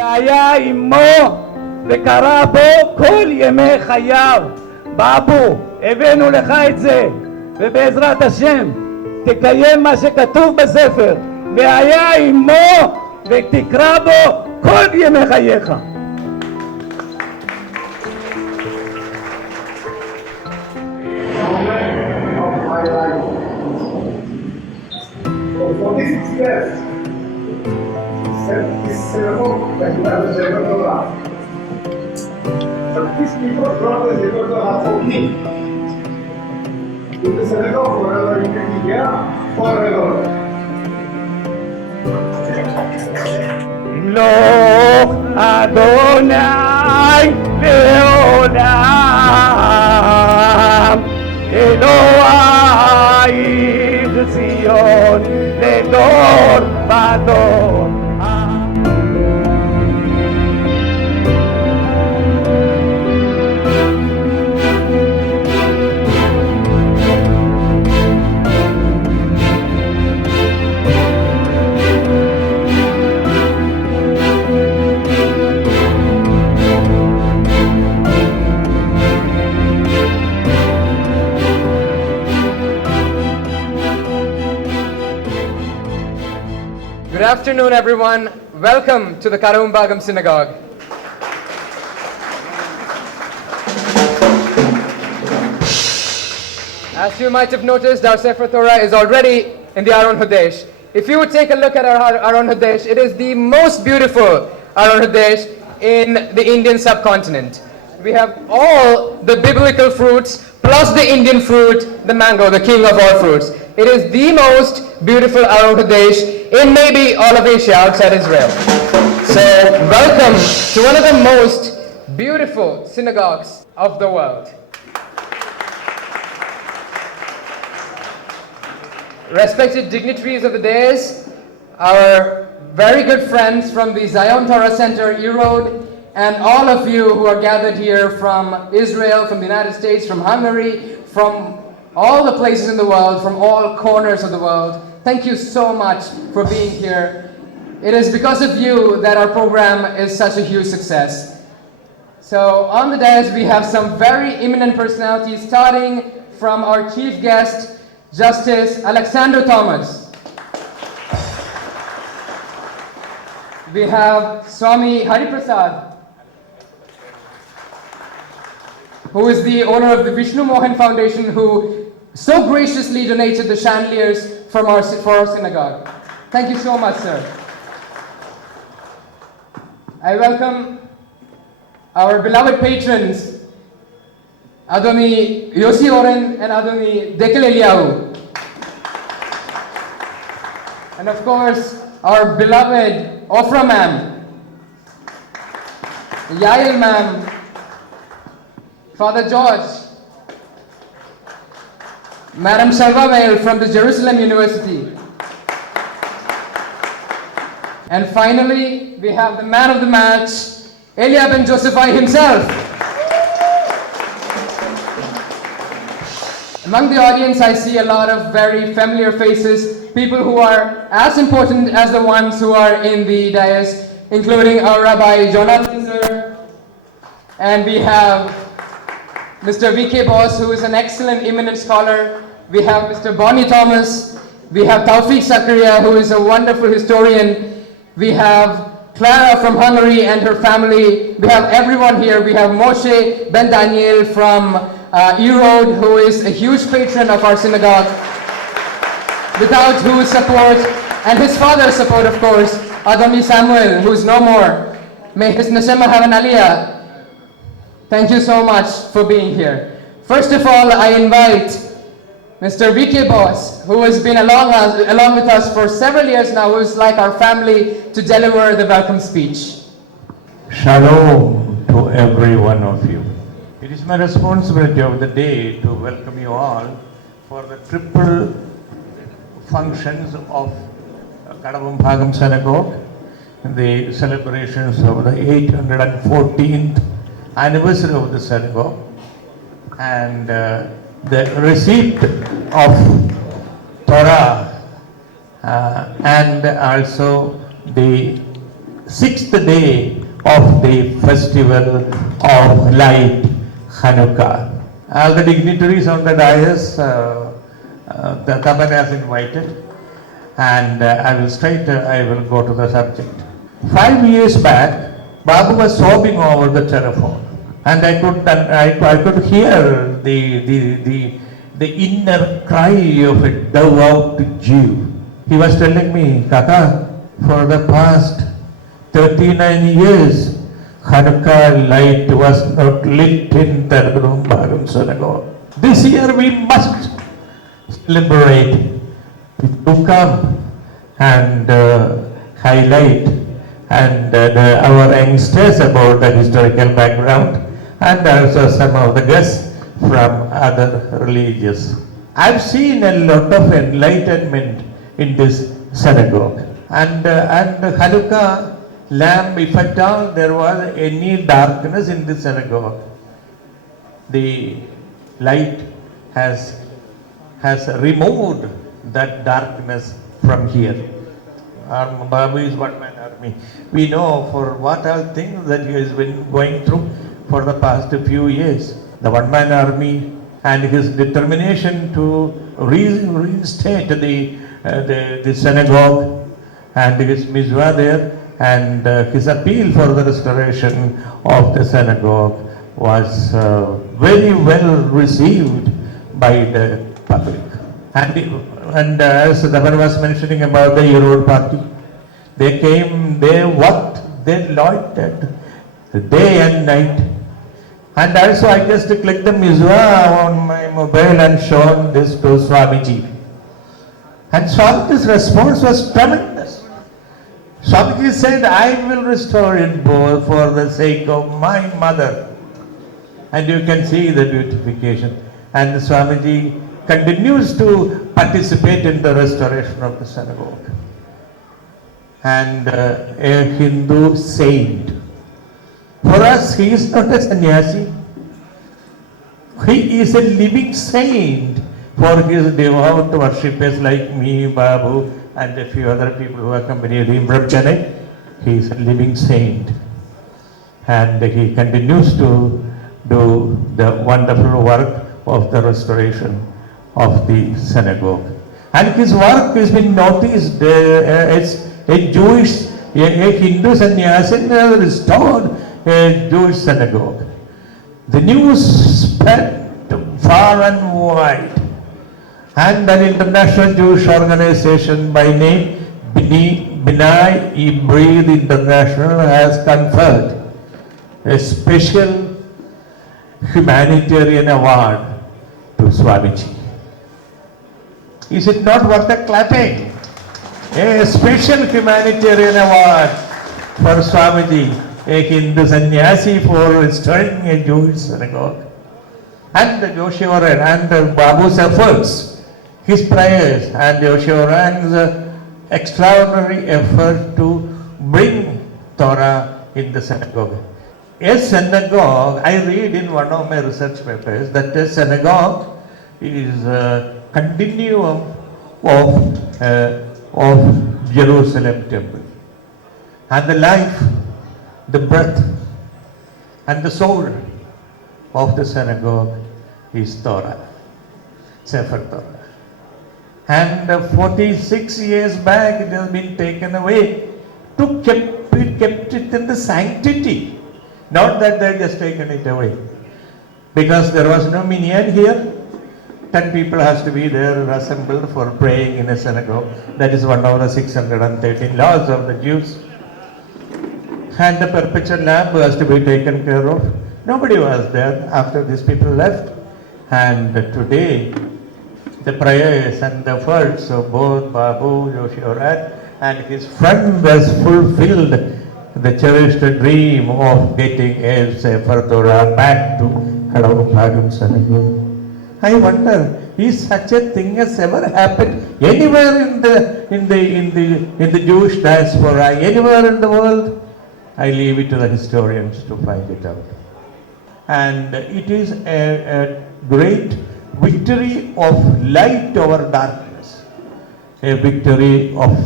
והיה עמו וקרא בו כל ימי חייו. באבו, הבאנו לך את זה, ובעזרת השם תקיים מה שכתוב בספר, והיה עמו ותקרא בו כל ימי חייך. For this years, this synagogue that you have the Torah. But these people brought the Torah for me. In the synagogue forever, you can be here forever. ימלוך אדוני לעולם, אלוהיך ציון לדור ודור. Good afternoon, everyone. Welcome to the Kadavumbagam Synagogue. As you might have noticed, our Sefer Torah is already in the Aron Hodesh. If you would take a look at our Aron Hodesh, it is the most beautiful Aron Hodesh in the Indian subcontinent. We have all the biblical fruits plus the Indian fruit, the mango, the king of all fruits. It is the most beautiful Aron Hodesh in maybe all of Asia outside Israel. So welcome to one of the most beautiful synagogues of the world. Respected dignitaries of the dais, our very good friends from the Zion Torah Center, Erode, and all of you who are gathered here from Israel, from the United States, from Hungary, from all the places in the world, from all corners of the world. Thank you so much for being here. It is because of you that our program is such a huge success. So on the dais we have some very eminent personalities, starting from our chief guest, Justice Alexander Thomas. We have Swami Hari Prasad, who is the owner of the Vishnu Mohan Foundation, who so graciously donated the chandeliers for our synagogue. Thank you so much, sir. I welcome our beloved patrons, Adoni Yossi Oren and Adoni V.K. Eliyahu. And of course, our beloved Ofra ma'am, Yael ma'am, Father George, Madam Shalva Vail from the Jerusalem University. And finally, we have the man of the match, Elia ben Josephai himself. Among the audience, I see a lot of very familiar faces, people who are as important as the ones who are in the dais, including our Rabbi Jonathan sir, and we have Mr. V.K.Bose, who is an excellent eminent scholar. We have Mr. Bonnie Thomas. We have Taufik Zakaria, who is a wonderful historian. We have Clara from Hungary and her family. We have everyone here. We have Moshe Ben Daniel from Erode, who is a huge patron of our synagogue, without whose support, and his father's support, of course, Adoni Samuel, who is no more. May his neshama have an aliyah. Thank you so much for being here. First of all, I invite Mr. V.K.Bose, who has been along with us for several years now, who is like our family, to deliver the welcome speech. Shalom to every one of you. It is my responsibility of the day to welcome you all for the triple functions of Kadavumbagam Synagogue, the celebrations of the 814th anniversary of the synagogue, and the receipt of Torah and also the sixth day of the festival of light, Hanukkah. All the dignitaries on the dais, the Taban has invited, and I will go to the subject. 5 years back, Babu was sobbing over the telephone, and I could hear the inner cry of a devout Jew. He was telling me, Kaka, for the past 39 years, Hanukkah light was not lit in the Kadavumbagam Synagogue. This year we must celebrate. To come and highlight and our youngsters about the historical background, and also some of the guests from other religions. I've seen a lot of enlightenment in this synagogue, and Hanukkah lamp, if at all there was any darkness in the synagogue, the light has removed that darkness from here. Our Babu is one-man army. We know for what all things that he has been going through for the past few years. The one-man army and his determination to reinstate the synagogue and his mizvah there, and his appeal for the restoration of the synagogue was very well received by the public. And as Daman was mentioning about the Yerod party, they came, they worked, they loitered day and night. And also I just clicked the mizvah on my mobile and shown this to Swamiji. And Swamiji's response was tremendous. Swamiji said, I will restore it both for the sake of my mother. And you can see the beautification. And Swamiji continues to participate in the restoration of the synagogue. And a Hindu saint. For us, he is not a sannyasi. He is a living saint for his devout worshippers like me, Babu, and a few other people who accompanied him from Chennai. He is a living saint. And he continues to do the wonderful work of the restoration of the synagogue. And his work has been noticed as a Jewish, a Hindu sannyasi restored a Jewish synagogue. The news spread far and wide, and an international Jewish organization by name B'nai Ibrid International has conferred a special humanitarian award to Swamiji. Is it not worth a clapping? A special humanitarian award for Swamiji, a Hindu sannyasi, for restoring a Jewish synagogue. And Yossi Oren and Babu's efforts, his prayers, and Yossi Oren's extraordinary effort to bring Torah in the synagogue. A synagogue, I read in one of my research papers that a synagogue is a continuum of Jerusalem temple. And the life, the breath, and the soul of the synagogue is Torah, Sefer Torah. And 46 years back it has been taken away to kept it in the sanctity. Not that they just taken it away. Because there was no minyan here. 10 people has to be there assembled for praying in a synagogue. That is one of the 613 laws of the Jews. And the perpetual lamp has to be taken care of. Nobody was there after these people left. And today, the prayers and the efforts of both Babu, Yossi Oren, and his friend has fulfilled the cherished dream of getting a Sefer Torah back to Kadavumbagam Synagogue. I wonder, is such a thing has ever happened anywhere in the Jewish diaspora, anywhere in the world? I leave it to the historians to find it out. And it is a great victory of light over darkness, a victory of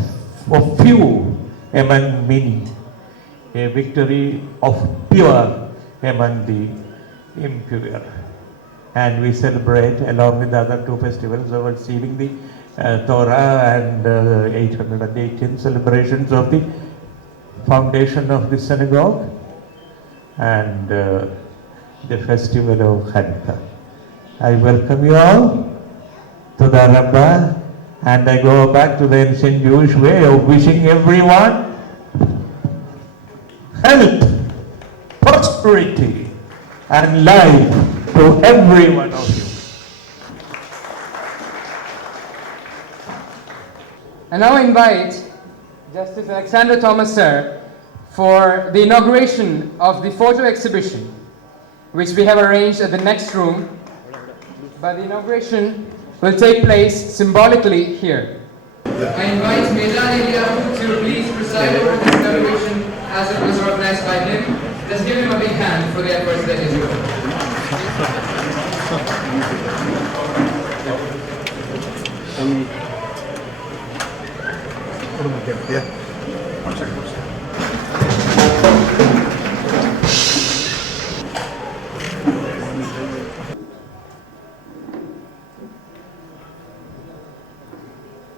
few among many, a victory of pure among the impure. And we celebrate, along with the other two festivals, our sealing the Torah and 818 celebrations of the foundation of the synagogue and the festival of Hanukkah. I welcome you all to the Rabbah, and I go back to the ancient Jewish way of wishing everyone health, prosperity, and life to every one of you. I now invite Justice Alexander Thomas, sir, for the inauguration of the photo exhibition, which we have arranged at the next room. But the inauguration will take place symbolically here. I invite Meydad Eliyahu to please preside over this inauguration as it was organized by him. Let's give him a big hand for the efforts that he's doing.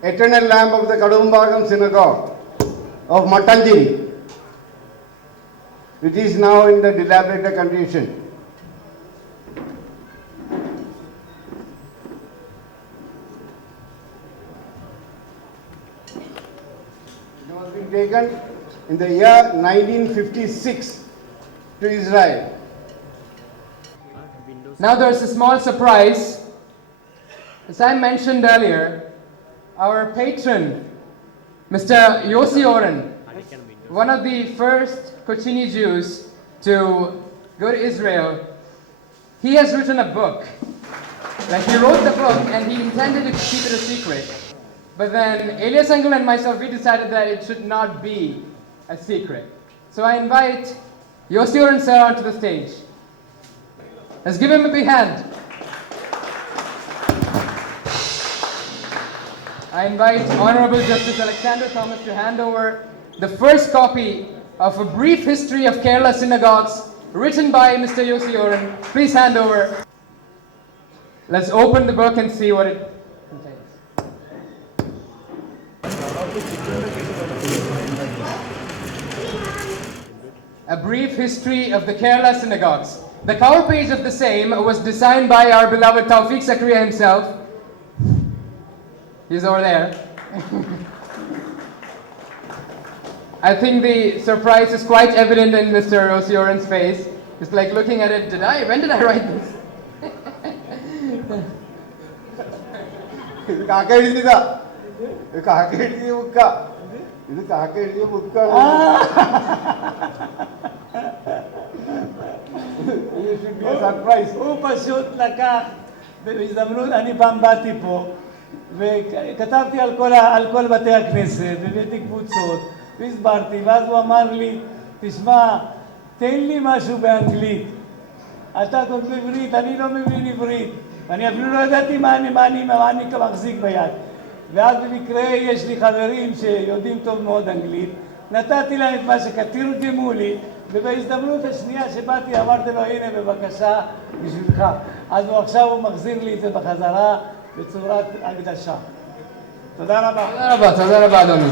Eternal lamp of the Kadavumbagam Synagogue of Mattanjiri, which is now in the dilapidated condition. It was been taken in the year 1956 to Israel. Now there's a small surprise. As I mentioned earlier, our patron, Mr. Yossi Oren, one of the first Kochini Jews to go to Israel, he has written a book. Like, he wrote the book and he intended to keep it a secret. But then Elias Uncle and myself, we decided that it should not be a secret. So I invite Yossi Oren sir onto the stage. Let's give him a big hand. I invite Honorable Justice Alexander Thomas to hand over the first copy of A Brief History of Kerala Synagogues, written by Mr. Yossi Oren. Please hand over. Let's open the book and see what it contains. A Brief History of the Kerala Synagogues. The cover page of the same was designed by our beloved Tawfiq Zakaria himself. He's over there. I think the surprise is quite evident in Mr. Yossi Oren's face. He's like looking at it, when did I write this? This should be a surprise. הוא פשוט לקח, בהזדמנות, אני פעם באתי פה, וכתבתי על כל בתי הכנסת, והבאתי קבוצות, והסברתי, ואז הוא אמר לי, תשמע, תן לי משהו באנגלית. אתה כותב עברית, אני לא מבין עברית, ואני אפילו לא ידעתי מה אני מחזיק ביד. ואז במקרה יש לי חברים שיודעים טוב מאוד אנגלית, נתתי להם את מה שתרגמו לי, ובהזדמנות השנייה שבאתי אמרתי לו, הנה בבקשה בשבילך. אז עכשיו הוא מחזיר לי את זה בחזרה בצורת הקדשה. תודה רבה. תודה רבה, תודה רבה אדוני.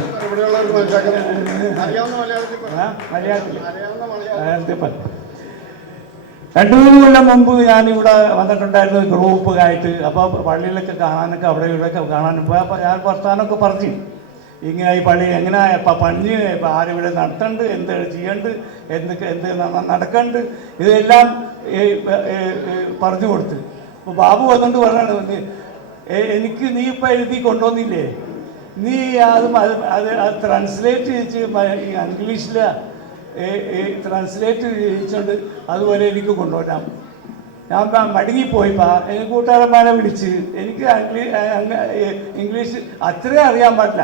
രണ്ടു കൊല്ലം മുമ്പ് ഞാനിവിടെ വന്നിട്ടുണ്ടായിരുന്നു ഗ്രൂപ്പായിട്ട്. അപ്പോൾ പള്ളിയിലൊക്കെ കാണാനൊക്കെ അവിടെ ഇവിടെയൊക്കെ കാണാനും പോയി. അപ്പോൾ ഞാൻ വർത്താനമൊക്കെ പറഞ്ഞു, ഇങ്ങനെ ഈ പള്ളി എങ്ങനെ പണിഞ്ഞ് ആരിവിടെ നടത്തണ്ട്, എന്ത് ചെയ്യണ്ട്, എന്ത് നടക്കണ്ട്, ഇതെല്ലാം പറഞ്ഞു കൊടുത്ത്. അപ്പോൾ ബാബു വന്നുകൊണ്ട് പറയാണ്, എനിക്ക് നീ ഇപ്പം എഴുതി കൊണ്ടുവന്നില്ലേ, നീ അത് ട്രാൻസ്ലേറ്റ് ചെയ്ത് ഇംഗ്ലീഷിൽ ട്രാൻസ്ലേറ്റ് ചെയ്യിച്ചുകൊണ്ട് അതുപോലെ എനിക്ക് കൊണ്ടുവരാം. ഞാൻ മടങ്ങിപ്പോയിപ്പോൾ എനിക്ക് കൂട്ടുകാരന്മാരെ വിളിച്ച്, എനിക്ക് ഇംഗ്ലീഷ് അത്രയും അറിയാൻ പാടില്ല,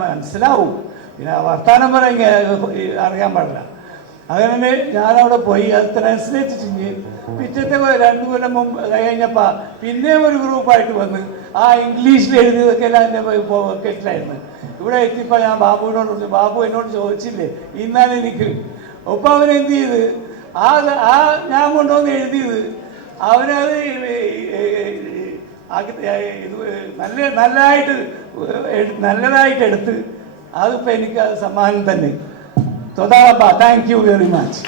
മനസ്സിലാവും, പിന്നെ വർത്താനം പറയാൻ അറിയാൻ പാടില്ല. അങ്ങനെ ഞാനവിടെ പോയി അത് ട്രാൻസ്ലേറ്റ് ചെയ്യും. പിറ്റത്തെ 2 കൊല്ലം മുമ്പ് കഴിഞ്ഞപ്പോൾ പിന്നെ ഒരു ഗ്രൂപ്പായിട്ട് വന്ന് ആ ഇംഗ്ലീഷിൽ എഴുതിയതൊക്കെ എല്ലാം എൻ്റെ പോക്കറ്റിലായിരുന്നു. ഇവിടെ എത്തിയപ്പോൾ ഞാൻ ബാബുവിനോട് പറഞ്ഞു, ബാബു എന്നോട് ചോദിച്ചില്ലേ ഇന്നാണ് എനിക്ക്. ഒപ്പം അവനെന്ത് ചെയ്ത് ആ ഞാൻ കൊണ്ടുവന്ന് എഴുതിയത് അവനത് നല്ലതായിട്ട് എടുത്ത് അതിപ്പോൾ എനിക്ക് സമ്മാനം തന്നെ. തൊതാ, താങ്ക് യു വെരി മച്ച്.